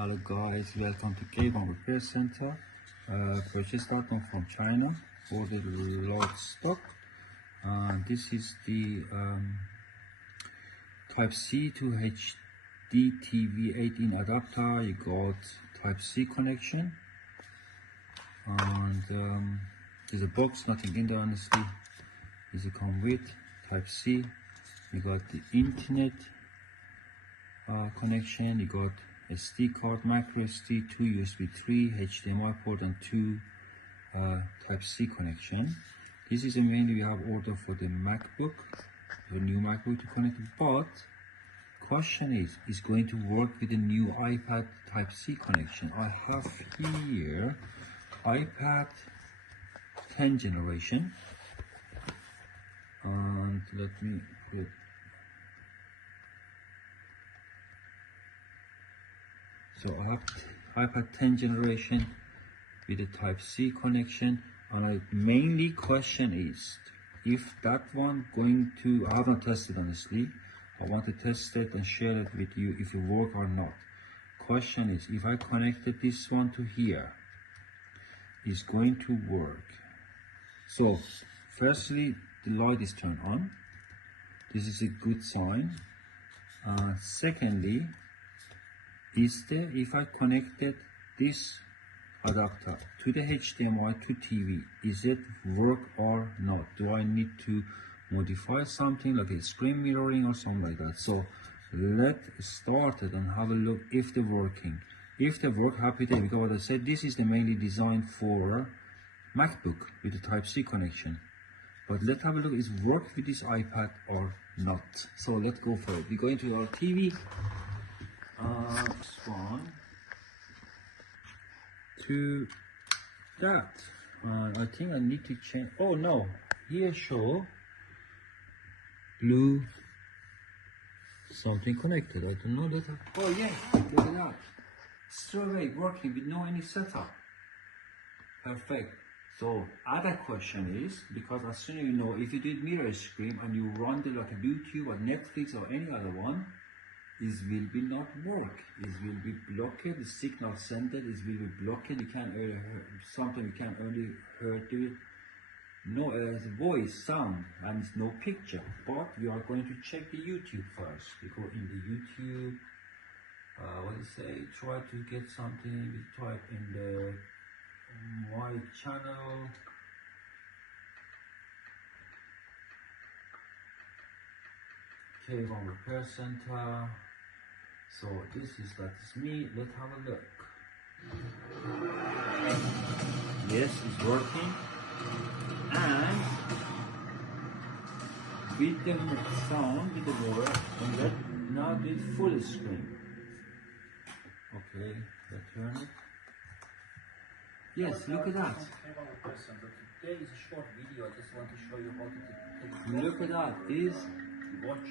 Hello guys, welcome to Clacton Repair Center. Purchased that one from China, ordered large stock. This is the Type C to HD TV 18 adapter. You got Type C connection, and there's a box, nothing in there honestly. This will come with Type C. You got the internet connection. You got SD card, micro SD, 2 USB 3, HDMI port, and 2 Type C connection. This is mainly we have order for the MacBook, the new MacBook to connect. But question is going to work with the new iPad Type C connection. I have here iPad 10 generation, and let me put. So I have iPad 10 generation with a Type C connection, and the mainly question is if that one going to, I haven't tested honestly, I want to test it and share it with you if it work or not. Question is if I connected this one to here, is going to work. So firstly, the light is turned on. This is a good sign. Secondly, is there, if I connected this adapter to the HDMI to TV, is it work or not? Do I need to modify something like a screen mirroring or something like that? So let's start it and have a look if they're working. If they work, happy day, because what I said, this is the mainly designed for MacBook with the Type C connection. But let's have a look, is work with this iPad or not? So let's go for it. We go into our TV. One to that. I think I need to change. Oh no, here show blue something connected. I don't know that. Oh yeah, look at that. Straight away working with no any setup. Perfect. So other question is, because as soon as you know, if you did mirror screen and you run the like a YouTube or Netflix or any other one, it will be not work. It will be blocked. The signal sender is will be blocked. You can something you can only hear it. No voice, sound, and it's no picture. But we are going to check the YouTube first. Because in the YouTube, what do you say? Try to get something. We type in the my channel. Clacton Repair Center. So this is me. Let's have a look. Yes, it's working. And with the sound, with the word, and let now do full screen. Okay, let's turn it. Yes, look at that. Today is a short video. I just want to show you how to look at that. This watch.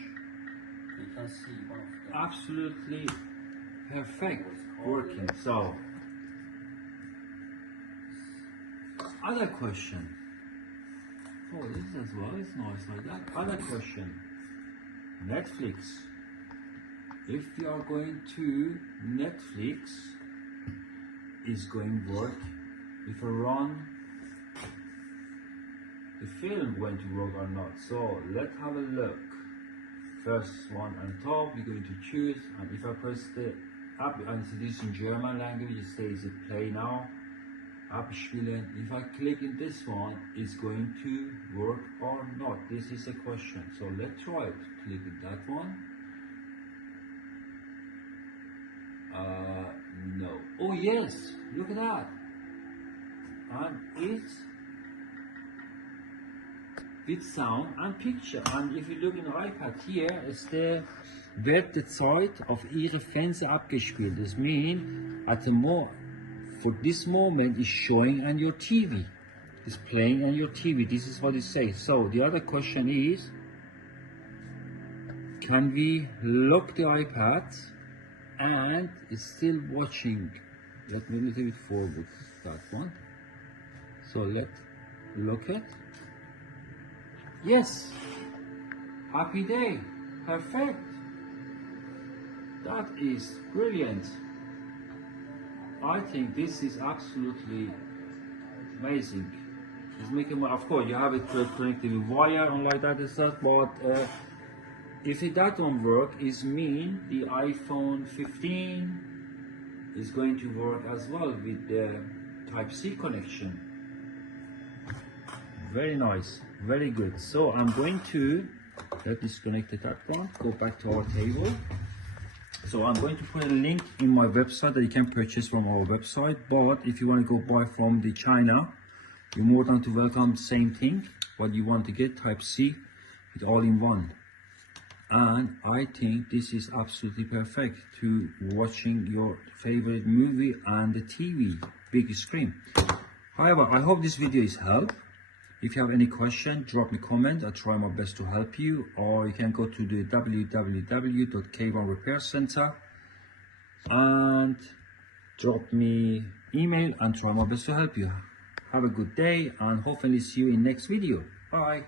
You can see one of them. Absolutely perfect working. So other question. Oh, this as well is nice like that. Other question. Netflix. If you are going to Netflix, is going to work. If I run the film going to work or not. So let's have a look. First one on top, we're going to choose, and if I press the app, and it is in German language, it says it play now, abspielen. If I click in this one, it's going to work or not? This is a question. So let's try it. Click in that one. No. Oh yes, look at that. And it's with sound and picture. And if you look in the iPad here, wird die Zeit auf ihre Fenster abgespielt. This means for this moment is showing on your TV. It's playing on your TV. This is what it says. So the other question is, can we lock the iPad and it's still watching? Let me a little bit forward that one. So let's look it. Yes, happy day, perfect. That is brilliant. I think this is absolutely amazing. It's making, of course, you have it connected with wire and like that and stuff, but if that don't work, it mean the iPhone 15 is going to work as well with the Type-C connection. Very nice, very good. So I'm going to disconnect that one, go back to our table. So I'm going to put a link in my website that you can purchase from our website, but if you want to go buy from the China, you're more than to welcome. Same thing, what you want to get, Type-C, it's all in one. And I think this is absolutely perfect to watching your favorite movie and the TV, big screen. However, I hope this video is help. If you have any question, drop me a comment. I'll try my best to help you, or you can go to the www.k1repaircenter and drop me email and try my best to help you. Have a good day and hopefully see you in next video. Bye.